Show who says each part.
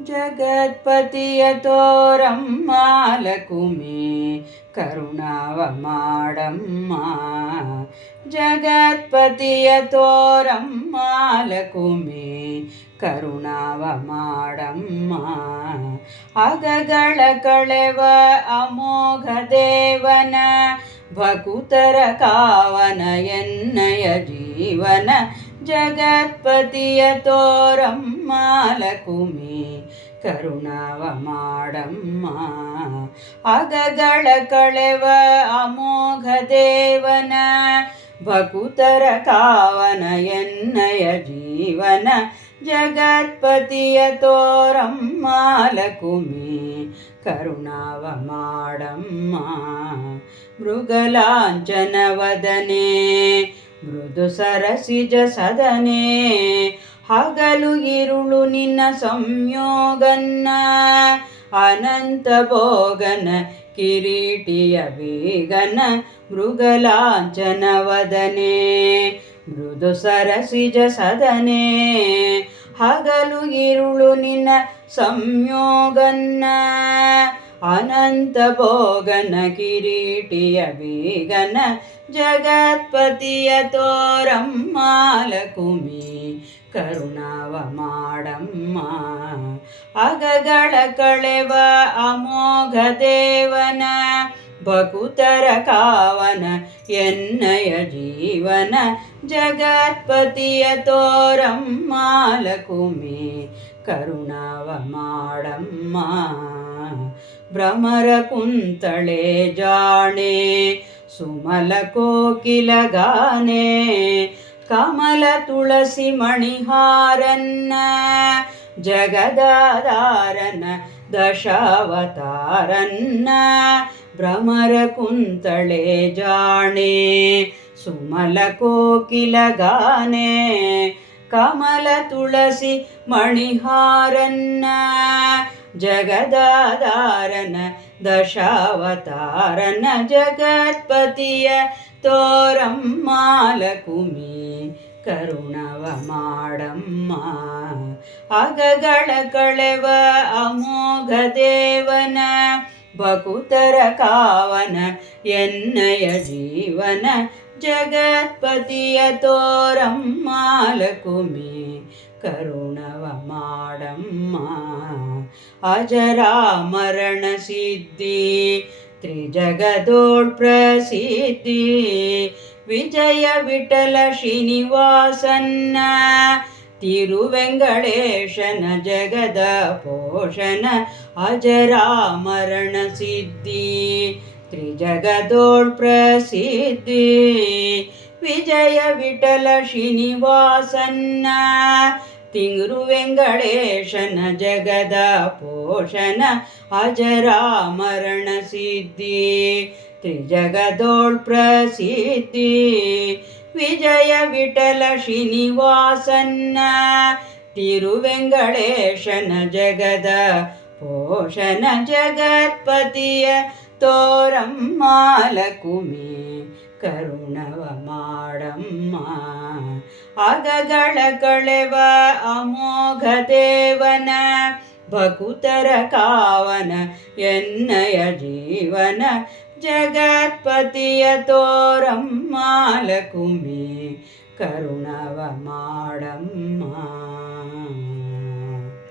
Speaker 1: ಜಗತ್ಪತಿಯ ತೋರಮ್ಮ ಲಕುಮಿ ಕರುಣಾವ ಮಾಡಮ್ಮ ಜಗತ್ಪತಿಯ ತೋರಮ್ಮ ಲಕುಮಿ ಕರುಣಾವ ಮಾಡಮ್ಮ ಅಗಗಳ ಕಳೆವ ಅಮೋಘ ದೇವನ ಭಕುತರ ಕಾವನ ಎನ್ನಯ ಜೀವನ ಜಗತ್ಪತಿಯ ತೋರಮ್ಮ ಲಕುಮಿ, ಕರುಣವ ಮಾಡಮ್ಮ. ಅಗಗಳ ಕಳೆವ ಅಮೋಘ ದೇವನ, ಭಕುತರ ಕಾವನ ಎನ್ನಯ ಜೀವನ. ಜಗತ್ಪತಿಯ ತೋರಮ್ಮ ಲಕುಮಿ, ಕರುಣಾವ ಮಾಡಮ್ಮ. ಮೃಗಲಾಂಚನವದನೆ ಮೃದು ಸರಸಿಜ ಸದನೆ, ಹಗಲು ಇರುಳು ನಿನ್ನ ಸಂಯೋಗನ್ನ, ಅನಂತ ಭೋಗನ ಕಿರೀಟಿಯ ಬೇಗನ ಮೃಗಲಾಂಚನವದನೆ ಮೃದು ಸರಸಿಜ ಸದನೆ, ಹಗಲು ಇರುಳು ನಿನ್ನ ಸಂಯೋಗನ್ನ ಅನಂತ ಭೋಗನ ಕಿರೀಟಿಯ ಬೇಗನ ಜಗತ್ಪತಿಯ ತೋರಮ್ಮಾಲಕುಮಿ ಕರುಣಾವ ಮಾಡಮ್ಮ. ಅಗಗಳ ಕಳೆವ ಅಮೋಘ ದೇವನ, ಭಕುತರ ಕಾವನ, ಎನ್ನಯ ಜೀವನ, ಜಗತ್ಪತಿಯ ತೋರಮ್ಮಾಲಕುಮಿ ಕರುಣಾವ ಮಾಡಮ್ಮ. भ्रमरकुन्तले जाणे सुमलकोकिलगाने कोकिल गाने कमल जगदादारन दशावतारन् भ्रमरकुन्तले जाणे सुमलकोकिलगाने ಕಮಲ ತುಳಸಿ ಮಣಿಹಾರನ್ನ, ಜಗದಾಧಾರನ ದಶಾವತಾರನ ಜಗತ್ಪತಿಯ ತೋರಮ್ಮಾಲಕುಮಿ ಕರುಣವ ಮಾಡಮ್ಮ. ಅಗಗಳ ಕಳೆವ ಅಮೋಘ ದೇವನ, ಭಕುತರ ಕಾವನ ಎನ್ನಯ ಜೀವನ జగత్పతియతోరం మాలకుమి కరుణవమాడమ్మా అజరామరణ సిద్ధి త్రిజగదోడ్ప్రసిద్ధి விஜய விட்டல ஸ்ரீனிவாசன்ன திருவெங்கடேஷன ஜெகத போஷன அஜராமரண சித்தி त्रिजगदोड् प्रसिद्धि विजयविठल श्रीनिवासन् जगद पोषण अजरामरणसिद्धि। त्रिजगदोड् प्रसिद्धि विजयविठल तिरुवेङ्कटेशन जगद पोषण जगत्पतिय ಲಕುಮಿ ಕರುಣವ ಮಾಡಮ್ಮ. ಅಗಗಳ ಕಳೆವ ಅಮೋಘ ದೇವನ, ಭಕುತರ ಕಾವನ ಎನ್ನಯ ಜೀವನ. ಜಗತ್ಪತಿಯ ತೋರಮ್ಮ ಲಕುಮಿ ಕರುಣವ ಮಾಡಮ್ಮ.